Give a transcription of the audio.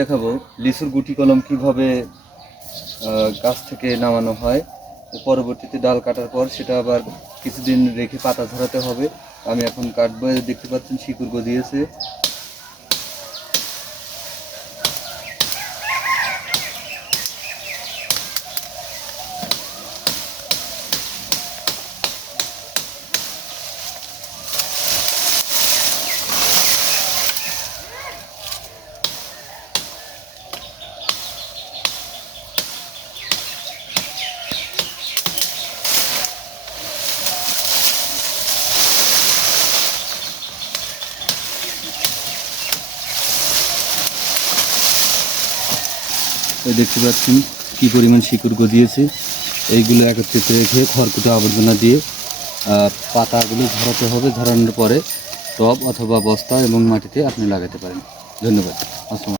দেখাবো লিচুর গুটি কলম কিভাবে গাছ থেকে নামানো হয়। পরবর্তীতে ডাল কাটার পর সেটা আবার কিছুদিন রেখে পাতা ঝরাতে হবে। আমি এখন কাটবো, দেখতে পাচ্ছেন শিকড় গজিয়েছে। দেখতে পাচ্ছেন কি পরিমাণ শিকড় গজিয়েছে। এইগুলো একত্রিত রেখে খড়কুটো আবর্জনা দিয়ে পাতাগুলো ঝরাতে হবে। ঝরানোর পরে টব অথবা বস্তা এবং মাটিতে আপনি লাগাতে পারেন। ধন্যবাদ। আসসালাম।